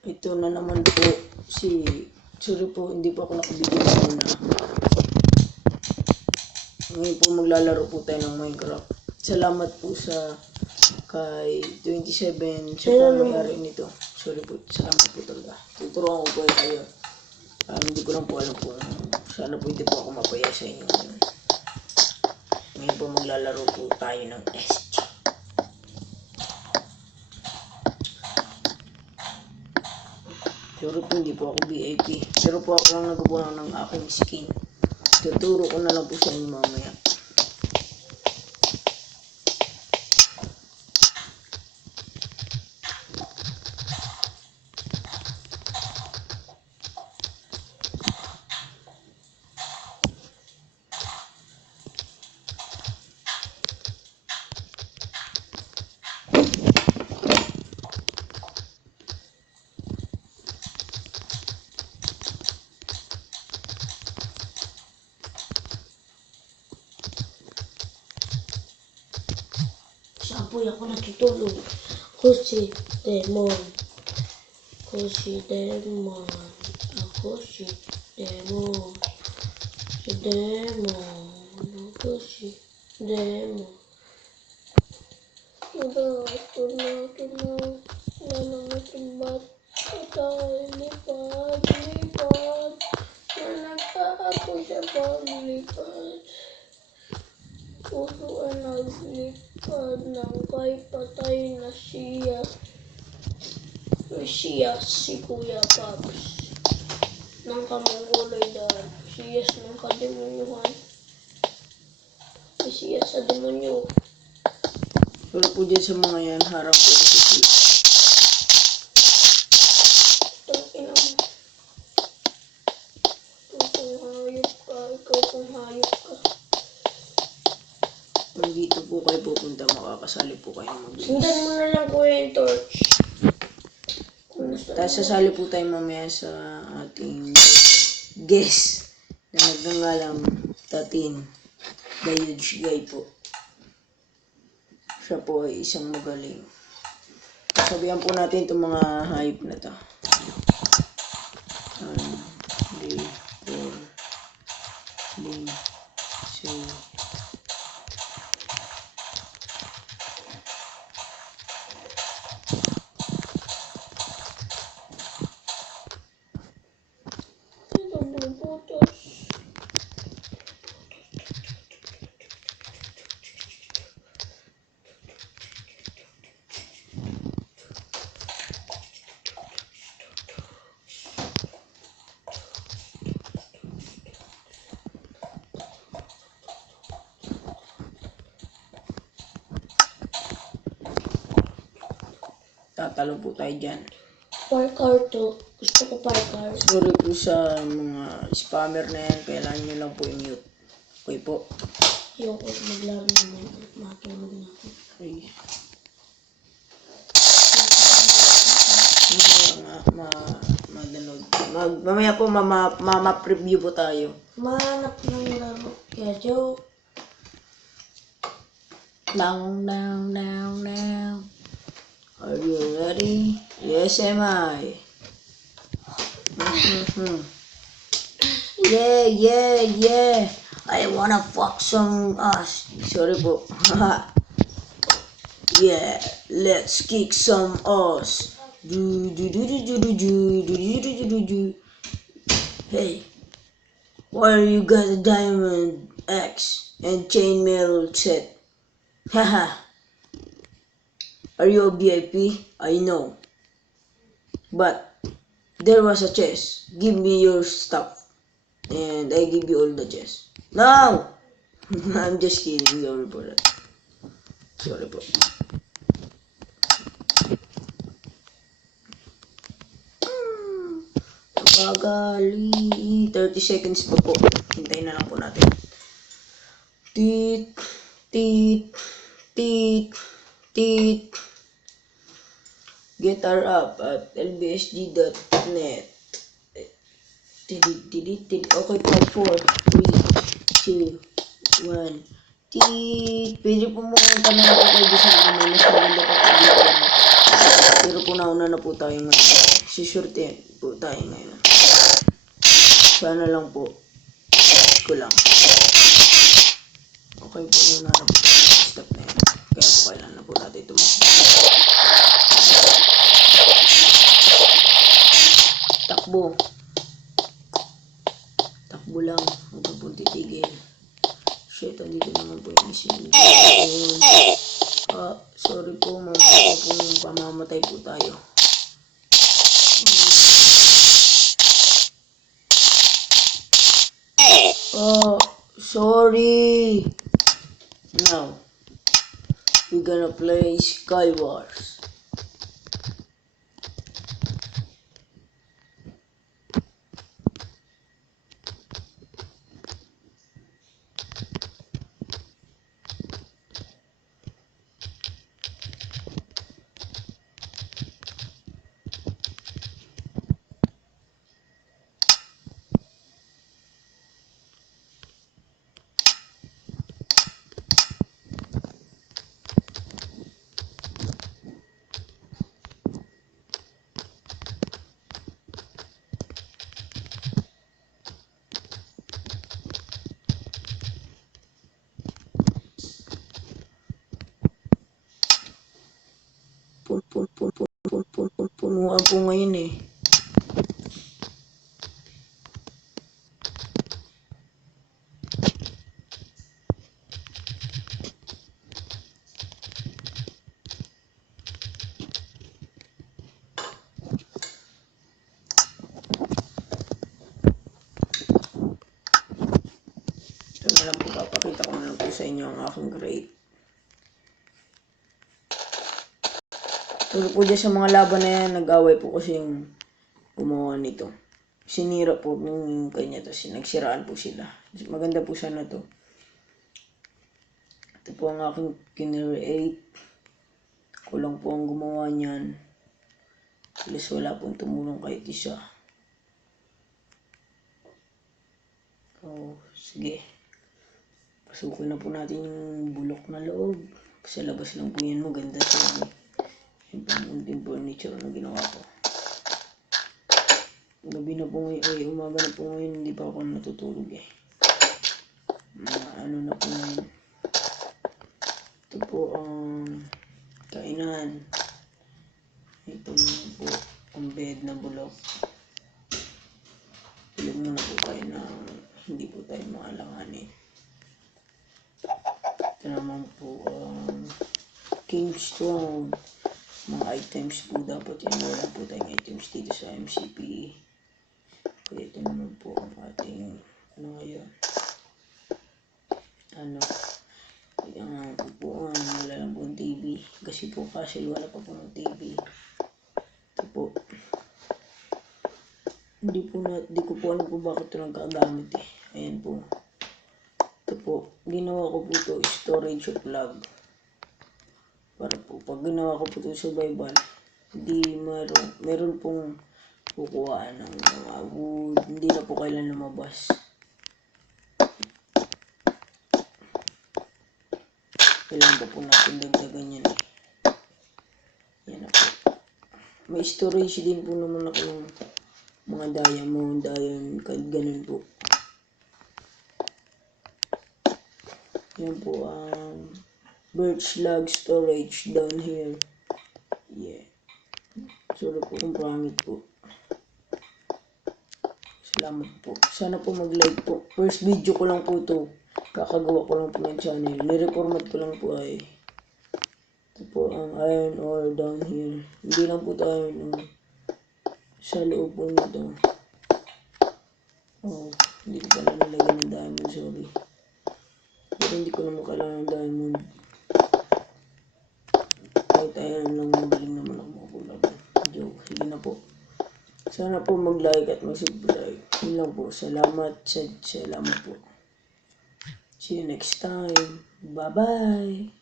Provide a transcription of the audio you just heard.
Ito na naman po sorry po, hindi po ako nakabigyan muna. Ngayon po maglalaro po tayo ng Minecraft. Salamat po kay 27 sa pamayari nito. Sorry po, salamat po talaga. Tuturuan ko po kayo. Hindi ko lang po alam po. Sana po hindi po ako mapaya sa inyo. Ngayon po maglalaro po tayo ng SG. Sorry po, hindi po ako VIP. Pero po ako lang nagkukuha ng aking skin. Tuturo ko na lang po sa inyo mamaya. Apoy ako natutulog. Ako si Demon. Ako si Demon. Ako si Demon. Si Demon. Ako si Demon. Tunod. Nananatimbat. Lipad. Nanagkaapoy sa paglipad. Puso ang naglipad ng kay patay na siya. Siya si Kuya Pops. Nang kamangulay dahil. Siya ng kademonyuhan. Siya sa demonyo. Pero po dyan sa mga yan, harap po sa sisi. Itong ina mo. Kung hayop ka, ikaw kung hayop ka. Kung dito po kayo pupunta, makakasali po kayo mag-guess. Sundan mo na lang Kuya yung torch. Tapos sasali po tayo mamaya sa ating guest na nagngangalang Tatin. The huge guy po. Siya po ay isang magaling. Sabihan po natin itong mga hype na to. 1, 3, 4, 5, 6, tatalo po tayo dyan. Parkour to. Gusto ko parkour. Sorry po sa mga spammer na yan. Kailangan nyo lang po i-mute. Okay po. Ayoko maglaro naman. Matulog na ako. Okay. Mamaya po mama-preview po tayo. Mahanap ng laro. Kaya joke. Now. Are you ready? Yes, am I. Yeah. I wanna fuck some ass. Sorry po. Yeah, let's kick some ass. Hey, why are you got a diamond axe and chainmail set? Haha. Are you a VIP? I know. But there was a chest. Give me your stuff. And I give you all the chest. No! I'm just kidding. Sorry for that. Sorry po. Napagali. 30 seconds pa po. Hintayin na lang po natin. Tit. Get her up at lbsg.net. Okay, 5, 4, 3, 2, 1. Pwede po pumunta na ako kayo sa mas maganda pa po dito. Pero po nauna na po tayo ngayon. Sisurte po tayo ngayon. Sana lang po. Ko lang. Okay po muna na po. Stop na yun. Kaya po kailan na po natin tumakbo. Takbo. Takbo lang. Huwag po titigil. Shit, andito naman po yung isin. Sorry po, ma'am. Po pamamatay po tayo. Sorry. Now, we're gonna play Skywars. Punuan po ngayon eh. Ito na lang po, papakita ko na lang po sa inyo ang aking grade. Tulad po dyan sa mga laban na yan, nag-away po kasi yung gumawa nito. Sinira po yung kanya, tapos nagsiraan po sila. Maganda po sana to. Ito po ang aking kinreate. Ako lang po ang gumawa niyan. Alas wala pong tumulong kahit isa. Sige. Pasukin na po natin yung bulok na loob. Sa labas lang po yan, maganda siya. Yung pang-unting furniture na ginawa ko. Gabi na po ngayon, umaga na po ngayon, hindi pa ako natutulog eh. Ano na po ngayon. Ito po ang kainan. Ito naman po ang bed na bulok. Tulog muna po tayo na hindi po tayo maalanganin. Ito naman po ang King's Throne. Mga items po dapat yan. Wala po tayong items dito sa MCP. Kaya ito naman po ang ating ngayon. Yung upuan, wala lang po ang TV. Kasi po kasi wala pa po ng TV. Ito po. Hindi ko po alam po bakit ito nagkagamit eh. Ayan po. Ito po. Ginawa ko po ito storage of love. Para po, pag ginawa ko po ito sa Bible, hindi meron pong kukuhaan ng mga wood, hindi na po kailan lumabas. Kailan pa po natin dagdagan yan eh. Yan na po. May storage din po naman ako ng mga diamond, kahit ganun po. Yan po ang birch log storage down here. Yeah. Sorry po kung pangit po. Salamat po. Sana po mag-like po. First video ko lang po ito. Kakagawa ko lang po ng channel. Nireformat ko lang po ay. Ito po ang iron ore down here. Hindi lang po tayo sa loob po nito. Hindi ko pala nalagyan ng diamond. Sorry. Pero hindi ko naman kailangan ng diamond. Kahit ayan lang, magaling naman ako magulang. Joke. Sige na po. Sana po mag-like at mag-subscribe. Yun lang po. Salamat po. See you next time. Bye-bye.